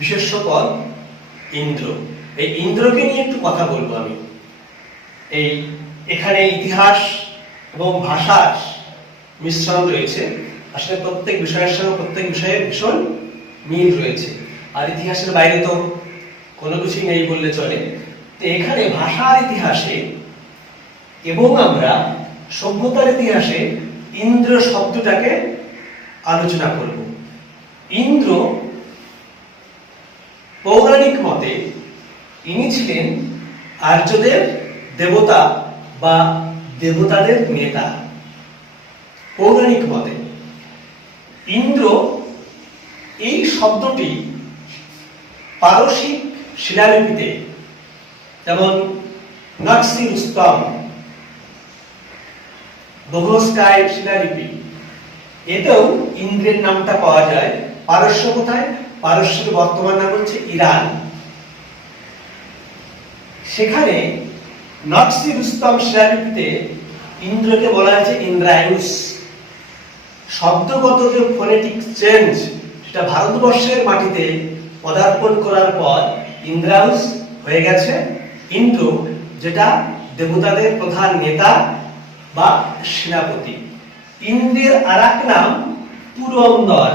বিশেষ্য পদ ইন্দ্র। এই ইন্দ্রকে নিয়ে একটু কথা বলবো আমি। এখানে ইতিহাস এবং ভাষার মিশ্রণ রয়েছে। আসলে প্রত্যেক বিষয়ের সঙ্গে প্রত্যেক বিষয়ের ভীষণ মিল রয়েছে, আর ইতিহাসের বাইরে তো কোনো কিছুই নেই বললে চলে। তো এখানে ভাষার ইতিহাসে এবং আমরা সভ্যতার ইতিহাসে ইন্দ্র শব্দটাকে আলোচনা করব। ইন্দ্র পৌরাণিক মতে ইনি ছিলেন আর্যদের দেবতা বা দেবতাদের নেতা। পৌরাণিক মতে ইন্দ্র এই শব্দটি পারসিক শিলালিপিতে, যেমন নকশি রুস্তম, বঘোস্কায় শিলালিপি, এতেও ইন্দ্রের নামটা পাওয়া যায়। পারস্য কোথায়? পারস্যের বর্তমান নাম হচ্ছে ইরান। সেখানে নকশি রুস্তম শিলালিপিতে ইন্দ্রকে বলা হয়েছে ইন্দ্রায়ুস। শব্দগত যে ফোনেটিক চেঞ্জ, সেটা ভারতবর্ষের মাটিতে পদার্পণ করার পর ইন্দ্রায়ুস হয়ে গেছে ইন্দ্র, যেটা দেবতাদের প্রধান নেতা বা সেনাপতি। ইন্দ্রের আর এক নাম পুরন্দর।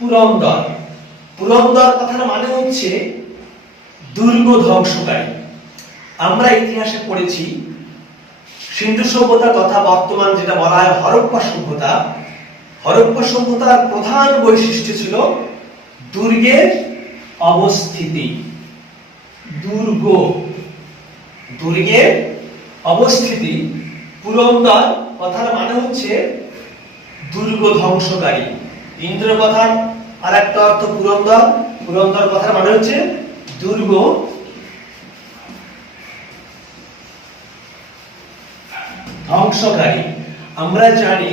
পুরন্দর পুরন্দর কথার মানে হচ্ছে দুর্গ ধ্বংসকারী। আমরা ইতিহাসে পড়েছি সিন্ধু সভ্যতা তথা বর্তমান যেটা বলা হয় হরপ্পা সভ্যতা। হরপ্পা সভ্যতার প্রধান বৈশিষ্ট্য ছিল দুর্গের অবস্থিতি। দুর্গের অবস্থিতি। পুরন্দর কথার মানে হচ্ছে দুর্গ ধ্বংসকারী। ইন্দ্র কথার আর একটা অর্থ পুরন্দর। পুরন্দর কথার মানে হচ্ছে দুর্গ ধ্বংসকারী। আমরা জানি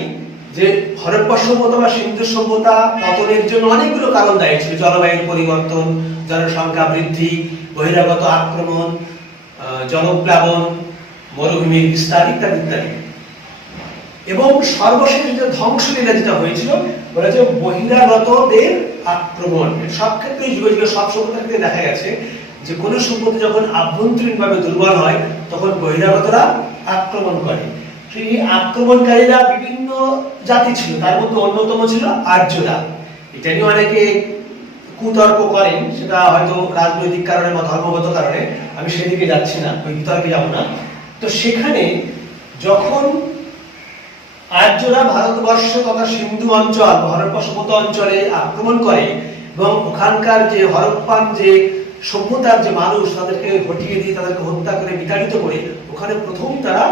যে হরপ্পা সভ্যতা বা সিন্ধু সভ্যতা পতনের জন্য অনেকগুলো কারণ দায়ী ছিল। জলবায়ুর পরিবর্তন, জনসংখ্যা বৃদ্ধি, বহিরাগত আক্রমণ, জলপ্লাবন, মরুভূমির বিস্তার ইত্যাদি ইত্যাদি। এবং সর্বশেষ যে ধ্বংসলীলা যেটা হয়েছিল বলা যায় বহিরাগতদের আক্রমণ। সব ক্ষেত্রে যুগে যুগে সব সভ্যতার ক্ষেত্রে দেখা গেছে যে কোন সভ্যতা যখন আভ্যন্তরীণভাবে দুর্বল হয় তখন বহিরাগতরা আক্রমণ করে। সেই আক্রমণকারীরা বিভিন্ন জাতি ছিল, তার মধ্যে অন্যতম ছিল আর্যরা। এটা নিয়ে অনেকে কুতর্ক করেন, সেটা হয়তো রাজনৈতিক কারণে বা ধর্মগত কারণে, আমি সেদিকে যাচ্ছি না, ওই বিতর্কে যাব না। তো সেখানে যখন আর্যরা ভারতবর্ষ তথা সিন্ধু অঞ্চল, হরপ্পা সভ্যতা অঞ্চলে আক্রমণ করে এবং ওখানকার যে হরপ্পান যে সভ্যতার যে মানুষ, তাদেরকে হটিয়ে দিয়ে তাদেরকে হত্যা করে বিতাড়িত করে ওখানে প্রথম তারা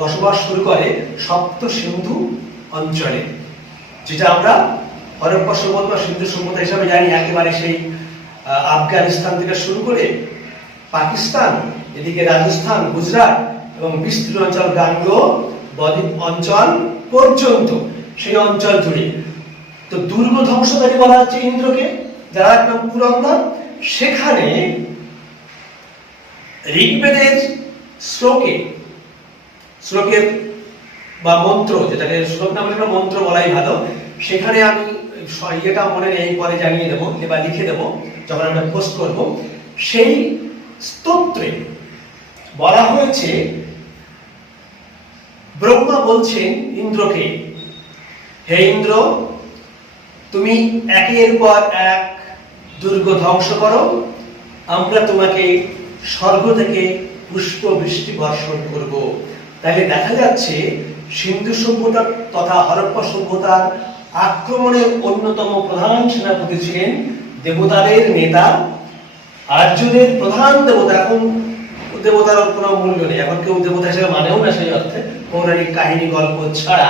বসবাস শুরু করে সপ্ত সিন্ধু অঞ্চলে, যেটা আমরা হরপ্পা সভ্যতা বা সিন্ধু সভ্যতা হিসাবে জানি। একেবারে সেই আফগানিস্তান থেকে শুরু করে পাকিস্তান, এদিকে রাজস্থান, গুজরাট এবং বিস্তীর্ণ অঞ্চল গাঙ্গেয় বদ্বীপ অঞ্চল পর্যন্ত, সেই অঞ্চল জুড়ে। তো দুর্গ ধ্বংসকারী বলা হচ্ছে ইন্দ্রকে, যার এক নাম পুরন্দর। সেখানে ঋগ্বেদের শ্লোকের বা মন্ত্র, যেটাকে শ্লোক না বলে মন্ত্র বলাই ভালো, সেখানে আমি ইয়েটা মনে নেই, পরে জানিয়ে দেবো বা লিখে দেবো যখন আমরা পোস্ট করব। সেই স্তোত্রে বলা হয়েছে, ব্রহ্মা বলছেন ইন্দ্রকে, হে ইন্দ্র, তুমি একের পর এক দুর্গ ধ্বংস করো, আমরা তোমাকে স্বর্গ থেকে পুষ্প বৃষ্টি বর্ষণ করব। তাহলে দেখা যাচ্ছে সিন্ধু সভ্যতা তথা হরপ্পা সভ্যতার আক্রমণের অন্যতম প্রধান সেনাপতি ছিলেন দেবতাদের নেতা, আর্যদের প্রধান দেবতা। এখন দেবতার কোনো মূল্য নেই, এখন কেউ দেবতা হিসেবে মানেও না সেই অর্থে, পৌরাণিক কাহিনী গল্প ছাড়া।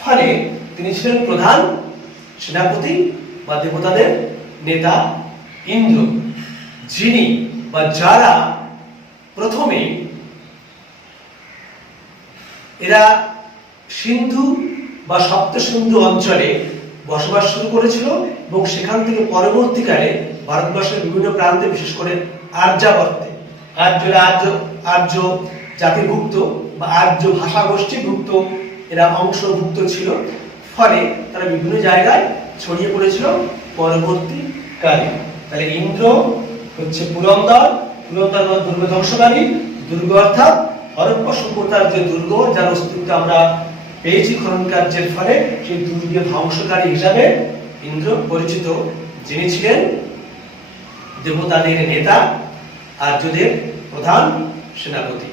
ফলে তিনি ছিলেন প্রধান সেনাপতি বা দেবতাদের নেতা ইন্দ্র, যিনি বা যারা প্রথমে এরা সিন্ধু বা সপ্ত সিন্ধু অঞ্চলে বসবাস শুরু করেছিল এবং সেখান থেকে পরবর্তীকালে ভারতবর্ষের বিভিন্ন প্রান্তে, বিশেষ করে আর্যাবর্তে, আর্য জাতিভুক্ত বা আর্য ভাষা গোষ্ঠীভুক্ত এরা অংশভুক্ত ছিল। ফলে তারা বিভিন্ন জায়গায় ছড়িয়ে পড়েছিল পরবর্তীকালে। তাহলে ইন্দ্র হচ্ছে পুরন্দর, পুরন্দর দুর্গ ধ্বংসকারী, দুর্গ অর্থাৎ হরপ্পা সভ্যতার যে দুর্গ যার অস্তিত্ব আমরা পেয়েছি খনন কার্যের ফলে, সেই দুর্গের ধ্বংসকারী হিসাবে ইন্দ্র পরিচিত, যিনি ছিলেন দেবতাদের নেতা, আর্যদের প্রধান সেনাপতি।